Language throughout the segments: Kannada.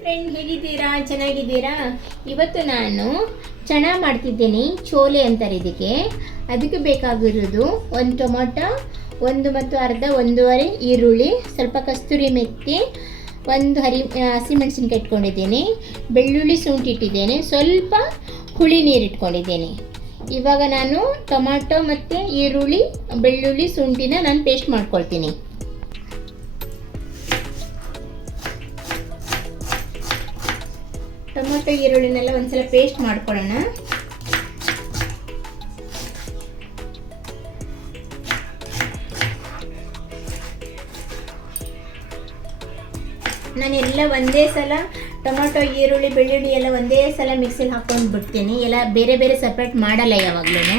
ಫ್ರೆಂಡ್, ಹೇಗಿದ್ದೀರಾ? ಚೆನ್ನಾಗಿದ್ದೀರಾ? ಇವತ್ತು ನಾನು ಚಣಾ ಮಾಡ್ತಿದ್ದೀನಿ. ಚೋಲೆ ಅಂತಾರೆ ಇದಕ್ಕೆ. ಅದಕ್ಕೆ ಬೇಕಾಗಿರೋದು ಒಂದು ಟೊಮೊಟೊ, ಮತ್ತು ಒಂದೂವರೆ ಈರುಳ್ಳಿ, ಸ್ವಲ್ಪ ಕಸ್ತೂರಿ ಮೆಥಿ, ಒಂದು ಹಸಿಮೆಣಸಿನ್ಕಾಯಿ ಇಟ್ಕೊಂಡಿದ್ದೀನಿ, ಬೆಳ್ಳುಳ್ಳಿ ಶುಂಠಿ ಇಟ್ಟಿದ್ದೇನೆ, ಸ್ವಲ್ಪ ಹುಳಿ ನೀರು ಇಟ್ಕೊಂಡಿದ್ದೇನೆ. ಇವಾಗ ನಾನು ಟೊಮೊಟೊ ಮತ್ತು ಈರುಳ್ಳಿ, ಬೆಳ್ಳುಳ್ಳಿ, ಶುಂಠಿನ ನಾನು ಪೇಸ್ಟ್ ಮಾಡ್ಕೊಳ್ತೀನಿ. ಟೊಮೊಟೊ ಈರುಳ್ಳಿನೆಲ್ಲ ಒಂದ್ಸಲ ಪೇಸ್ಟ್ ಮಾಡ್ಕೊಳ್ಳೋಣ. ನಾನೆಲ್ಲ ಒಂದೇ ಸಲ ಟೊಮೊಟೊ ಈರುಳ್ಳಿ ಬೆಳ್ಳುಳ್ಳಿ ಎಲ್ಲ ಒಂದೇ ಸಲ ಮಿಕ್ಸಿಲಿ ಹಾಕೊಂಡು ಬಿಡ್ತೀನಿ. ಎಲ್ಲ ಬೇರೆ ಬೇರೆ ಸಪ್ರೇಟ್ ಮಾಡಲ್ಲ ಯಾವಾಗಲೂ.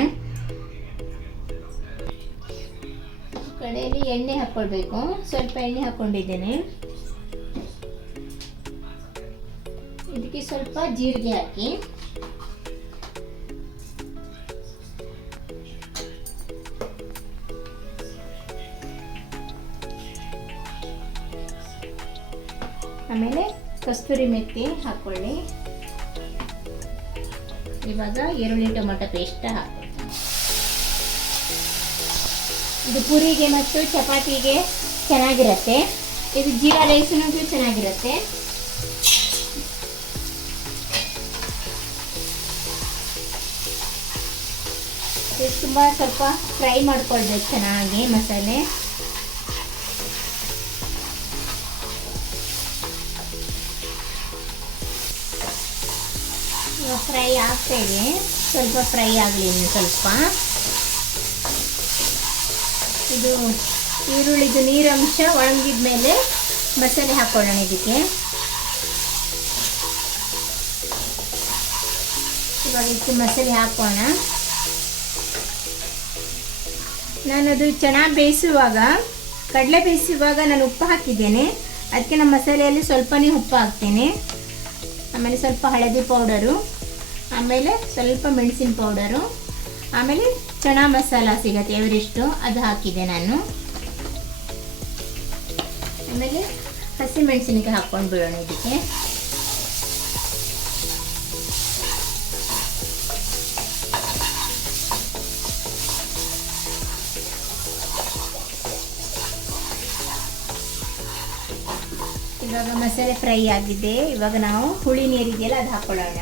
ಕಡೆಯಲ್ಲಿ ಎಣ್ಣೆ ಹಾಕ್ಕೊಳ್ಬೇಕು. ಸ್ವಲ್ಪ ಎಣ್ಣೆ ಹಾಕ್ಕೊಂಡಿದ್ದೇನೆ. ಇದಕ್ಕೆ ಸ್ವಲ್ಪ ಜೀರಿಗೆ ಹಾಕಿ, ಆಮೇಲೆ ಕಸ್ತೂರಿ ಮೆಥಿ ಹಾಕೊಳ್ಳಿ. ಇವಾಗ ಈರುಳ್ಳಿ ಟೊಮೊಟೊ ಪೇಸ್ಟ್ ಹಾಕ್ಕೊಳ್ತೀನಿ. ಇದು ಪೂರಿಗೆ ಮತ್ತು ಚಪಾತಿಗೆ ಚೆನ್ನಾಗಿರುತ್ತೆ. ಇದು ಜೀರಾ ರೈಸ್ನೂ ಚೆನ್ನಾಗಿರುತ್ತೆ. ತುಂಬ ಸ್ವಲ್ಪ ಫ್ರೈ ಮಾಡ್ಕೊಳ್ಬೇಕು ಚೆನ್ನಾಗಿ ಮಸಾಲೆ. ಫ್ರೈ ಆಗ್ತಾ ಇದೆ, ಸ್ವಲ್ಪ ಫ್ರೈ ಆಗಲಿ ಇನ್ನು ಸ್ವಲ್ಪ. ಇದು ಈರುಳ್ಳಿದು ನೀರಂಶ ಒಣಗಿದ ಮೇಲೆ ಮಸಾಲೆ ಹಾಕೊಳ್ಳೋಣ. ಇದಕ್ಕೆ ಇವಾಗ ಇದಕ್ಕೆ ಮಸಾಲೆ ಹಾಕೋಣ. ನಾನದು ಚೆನ್ನಾಗಿ ಬೇಯಿಸುವಾಗ, ಕಡಲೆ ಬೇಯಿಸುವಾಗ ನಾನು ಉಪ್ಪು ಹಾಕಿದ್ದೇನೆ. ಅದಕ್ಕೆ ನಮ್ಮ ಮಸಾಲೆಯಲ್ಲಿ ಸ್ವಲ್ಪನೇ ಉಪ್ಪು ಹಾಕ್ತೇನೆ. ಆಮೇಲೆ ಸ್ವಲ್ಪ ಹಳದಿ ಪೌಡರು, ಆಮೇಲೆ ಸ್ವಲ್ಪ ಮೆಣಸಿನ ಪೌಡರು, ಆಮೇಲೆ ಚಣಾ ಮಸಾಲ ಸಿಗತ್ತೆ ಎವರೆಸ್ಟು, ಅದು ಹಾಕಿದೆ ನಾನು. ಆಮೇಲೆ ಹಸಿ ಮೆಣಸಿನಕಾಯಿ ಹಾಕ್ಕೊಂಡು ಬಿಡೋಣ ಇದಕ್ಕೆ. ಇವಾಗ ಮಸಾಲೆ ಫ್ರೈ ಆಗಿದೆ. ಇವಾಗ ನಾವು ಹುಳಿ ನೀರಿದೆಯಲ್ಲ ಅದು ಹಾಕೊಳ್ಳೋಣ.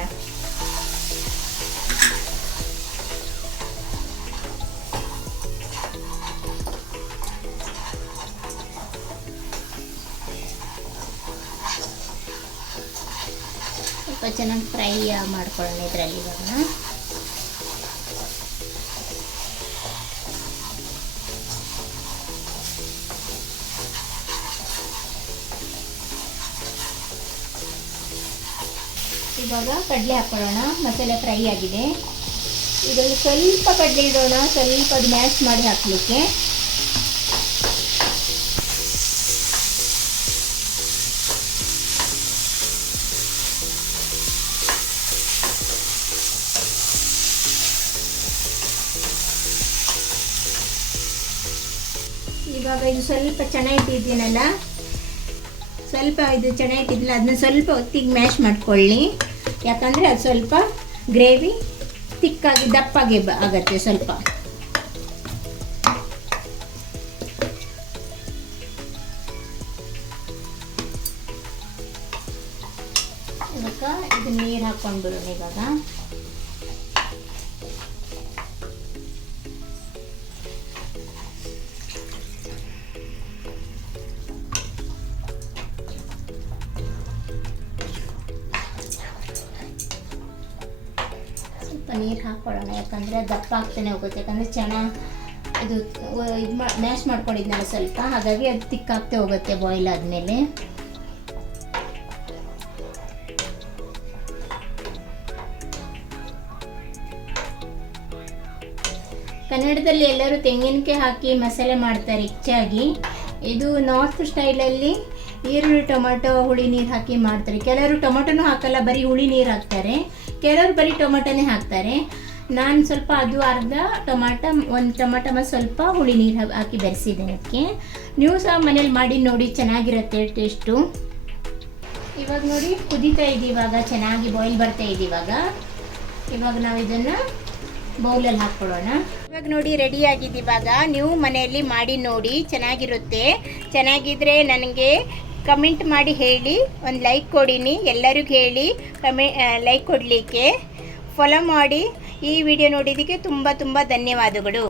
ಸ್ವಲ್ಪ ಚೆನ್ನಾಗಿ ಫ್ರೈ ಮಾಡ್ಕೊಳ್ಳೋಣ ಇದರಲ್ಲಿ. ಇವಾಗ ಇವಾಗ ಕಡಲೆ ಹಾಕೊಳ್ಳೋಣ. ಮಸಾಲೆ ಫ್ರೈ ಆಗಿದೆ. ಇದರಲ್ಲಿ ಸ್ವಲ್ಪ ಕಡಲೆ ಇಡೋಣ, ಸ್ವಲ್ಪ ಅದು ಮ್ಯಾಶ್ ಮಾಡಿ ಹಾಕಲಿಕ್ಕೆ. ಇವಾಗ ಇದು ಸ್ವಲ್ಪ ಚೆನ್ನಾಗಿಟ್ಟಿದ್ದೀನಲ್ಲ, ಸ್ವಲ್ಪ ಇದು ಚೆನ್ನಾಗಿಟ್ಟಿದ್ದಿಲ್ಲ, ಅದನ್ನ ಸ್ವಲ್ಪ ಹೊತ್ತಿಗೆ ಮ್ಯಾಶ್ ಮಾಡ್ಕೊಳ್ಳಿ. ಯಾಕಂದರೆ ಅದು ಸ್ವಲ್ಪ ಗ್ರೇವಿ ತಿಕ್ಕಾಗಿ ದಪ್ಪಾಗಿ ಆಗತ್ತೆ ಸ್ವಲ್ಪ. ಇವಾಗ ಇದು ನೀರು ಹಾಕ್ಕೊಂಡು ಬಿಡೋಣ. ಇವಾಗ ನೀರು ಹಾಕ್ಕೊಳ್ಳೋಣ. ಯಾಕಂದರೆ ದಪ್ಪ ಆಗ್ತಾನೆ ಹೋಗುತ್ತೆ. ಯಾಕಂದರೆ ಚೆನ್ನಾಗಿ ಇದು ಮ್ಯಾಶ್ ಮಾಡ್ಕೊಂಡಿದ್ನಲ್ಲ ಸ್ವಲ್ಪ, ಹಾಗಾಗಿ ಅದು ತಿಕ್ಕಾಗ್ತಾ ಹೋಗುತ್ತೆ ಬಾಯ್ಲ್ ಆದಮೇಲೆ. ಕನ್ನಡದಲ್ಲಿ ಎಲ್ಲರೂ ತೆಂಗಿನಕಾಯಿ ಹಾಕಿ ಮಸಾಲೆ ಮಾಡ್ತಾರೆ ಹೆಚ್ಚಾಗಿ. ಇದು ನಾರ್ತ್ ಸ್ಟೈಲಲ್ಲಿ ಈರುಳ್ಳಿ ಟೊಮೊಟೊ ಹುಳಿ ನೀರು ಹಾಕಿ ಮಾಡ್ತಾರೆ. ಕೆಲವರು ಟೊಮೊಟೊನೂ ಹಾಕಲ್ಲ, ಬರೀ ಹುಳಿ ನೀರು ಹಾಕ್ತಾರೆ. ಕೆಲವರು ಬರೀ ಟೊಮೊಟೊನೇ ಹಾಕ್ತಾರೆ. ನಾನು ಸ್ವಲ್ಪ ಅದು ಅರ್ಧ ಟೊಮೊಟೊ, ಒಂದು ಟೊಮೊಟೊ ಮತ್ತು ಸ್ವಲ್ಪ ಹುಳಿ ನೀರು ಹಾಕಿ ಬೆರೆಸಿದ್ದೇನೆ ಅದಕ್ಕೆ. ನೀವು ಸಹ ಮನೇಲಿ ಮಾಡಿ ನೋಡಿ, ಚೆನ್ನಾಗಿರುತ್ತೆ ಟೇಸ್ಟು. ಇವಾಗ ನೋಡಿ ಕುದೀತಾ ಇದೆ, ಇವಾಗ ಚೆನ್ನಾಗಿ ಬಾಯ್ಲ್ ಬರ್ತಾ ಇದೆ. ಇವಾಗ ನಾವು ಇದನ್ನು ಬೌಲಲ್ಲಿ ಹಾಕ್ಕೊಳ್ಳೋಣ. ಇವಾಗ ನೋಡಿ ರೆಡಿ ಆಗಿದೆ. ಇವಾಗ ನೀವು ಮನೆಯಲ್ಲಿ ಮಾಡಿ ನೋಡಿ, ಚೆನ್ನಾಗಿರುತ್ತೆ. ಚೆನ್ನಾಗಿದ್ರೆ ನನಗೆ ಕಮೆಂಟ್ ಮಾಡಿ ಹೇಳಿ, ಒಂದು ಲೈಕ್ ಕೊಡಿನಿ, ಎಲ್ಲರಿಗೂ ಹೇಳಿ ಲೈಕ್ ಕೊಡಲಿಕ್ಕೆ. ಫಾಲೋ ಮಾಡಿ. ಈ ವಿಡಿಯೋ ನೋಡಿದ್ದಕ್ಕೆ ತುಂಬ ಧನ್ಯವಾದಗಳು.